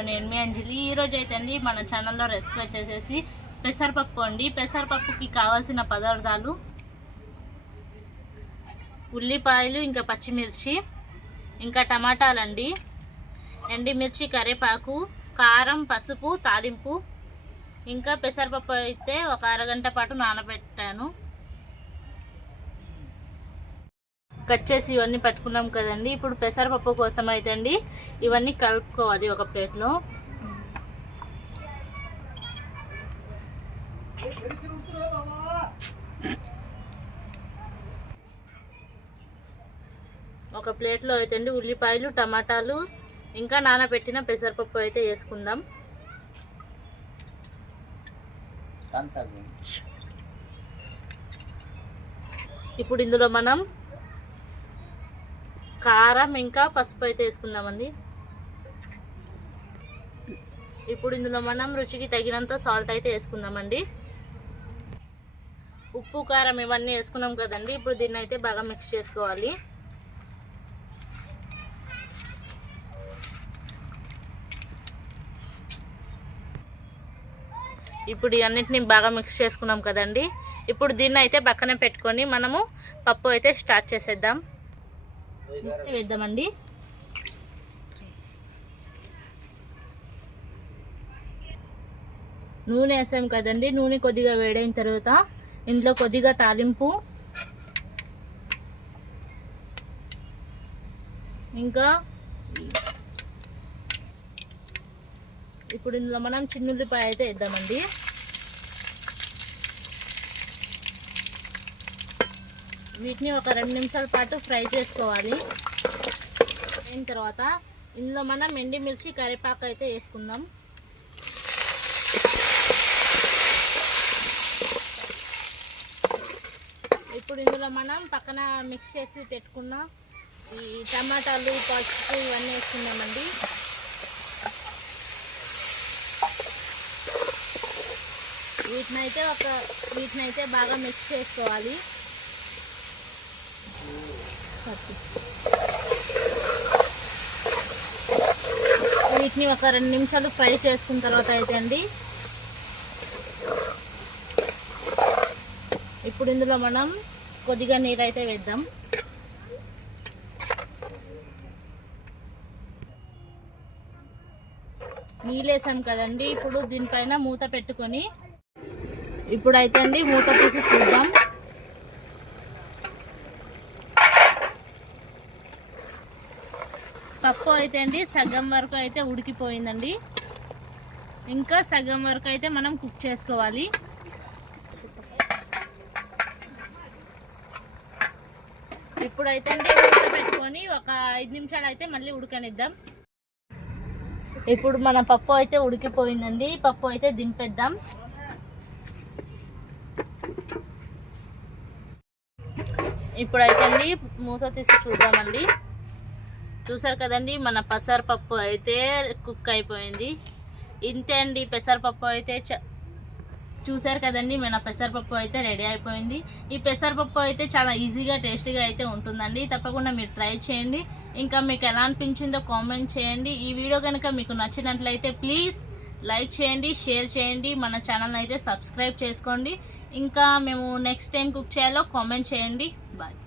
నేను మీ అంజలి. ఈరోజు అయితే అండి మన ఛానల్లో రెసిపీ వచ్చేసేసి పెసరపప్పు అండి. పెసరపప్పుకి కావాల్సిన పదార్థాలు ఉల్లిపాయలు, ఇంకా పచ్చిమిర్చి, ఇంకా టమాటాలండి, ఎండుమిర్చి, కరివేపాకు, కారం, పసుపు, తాలింపు, ఇంకా పెసరపప్పు అయితే ఒక అరగంట పాటు నానబెట్టాను. కట్ చేసి ఇవన్నీ పట్టుకున్నాం కదండి. ఇప్పుడు పెసరపప్పు కోసం అయితే అండి ఇవన్నీ కలుపుకోవాలి ఒక ప్లేట్లో. ఒక ప్లేట్లో అయితే అండి ఉల్లిపాయలు, టమాటాలు, ఇంకా నానబెట్టిన పెసరపప్పు అయితే వేసుకుందాం. ఇప్పుడు ఇందులో మనం కారం ఇంకా పసుపు అయితే వేసుకుందామండి. ఇప్పుడు ఇందులో మనం రుచికి తగినంత సాల్ట్ అయితే వేసుకుందామండి. ఉప్పు, కారం ఇవన్నీ వేసుకున్నాం కదండి. ఇప్పుడు దీన్ని అయితే బాగా మిక్స్ చేసుకోవాలి. ఇప్పుడు ఇవన్నిటిని బాగా మిక్స్ చేసుకున్నాం కదండి. ఇప్పుడు దీన్ని అయితే పక్కనే పెట్టుకొని మనము పప్పు అయితే స్టార్ట్ చేసేద్దాం. వేద్దామండి. నూనె వేసాం కదండి. నూనె కొద్దిగా వేడైన తర్వాత ఇందులో కొద్దిగా తాలింపు, ఇంకా ఇప్పుడు ఇందులో మనం చిన్నుల్లిపాయ అయితే వేద్దామండి. వీటిని ఒక 2 నిమిషాల పాటు ఫ్రై చేసుకోవాలి. అయిన తర్వాత ఇందులో మనం ఎండుమిర్చి, కరివేపాకు అయితే వేసుకుందాం. ఇప్పుడు ఇందులో మనం పక్కన మిక్స్ చేసి పెట్టుకున్న ఈ టమాటాలు, పసుపు ఇవన్నీ వేసుకుందామండి. వీటినైతే బాగా మిక్స్ చేసుకోవాలి. వీటిని ఒక 2 నిమిషాలు ఫ్రై చేసుకున్న తర్వాత అయితే అండి ఇప్పుడు ఇందులో మనం కొద్దిగా నీరు అయితే వేద్దాం. నీళ్ళు వేసాం కదండి. ఇప్పుడు దీనిపైన మూత పెట్టుకొని ఇప్పుడైతే అండి మూత తీసి చూద్దాం. పప్పు అయితే అండి సగం వరకు అయితే ఉడికిపోయిందండి. ఇంకా సగం వరకు అయితే మనం కుక్ చేసుకోవాలి. ఇప్పుడైతే అండి మూత పెట్టుకొని ఒక 5 నిమిషాలు అయితే మళ్ళీ ఉడకనిద్దాం. ఇప్పుడు మన పప్పు అయితే ఉడికిపోయిందండి. పప్పు అయితే దింపేద్దాం. ఇప్పుడైతే అండి మూత తీసి చూద్దామండి. చూసారు కదండి మన పెసరపప్పు అయితే కుక్ అయిపోయింది. ఇంతే అండి పెసరపప్పు అయితే చూసారు కదండి మన పెసరపప్పు అయితే రెడీ అయిపోయింది. ఈ పెసరపప్పు అయితే చాలా ఈజీగా టేస్టీగా అయితే ఉంటుందండి. తప్పకుండా మీరు ట్రై చేయండి. ఇంకా మీకు ఎలా అనిపించిందో కామెంట్ చేయండి. ఈ వీడియో కనుక మీకు నచ్చినట్లయితే ప్లీజ్ లైక్ చేయండి, షేర్ చేయండి, మన ఛానల్ అయితే సబ్స్క్రైబ్ చేసుకోండి. ఇంకా మేము నెక్స్ట్ టైం కుక్ చేయాలో కామెంట్ చేయండి. బాయ్.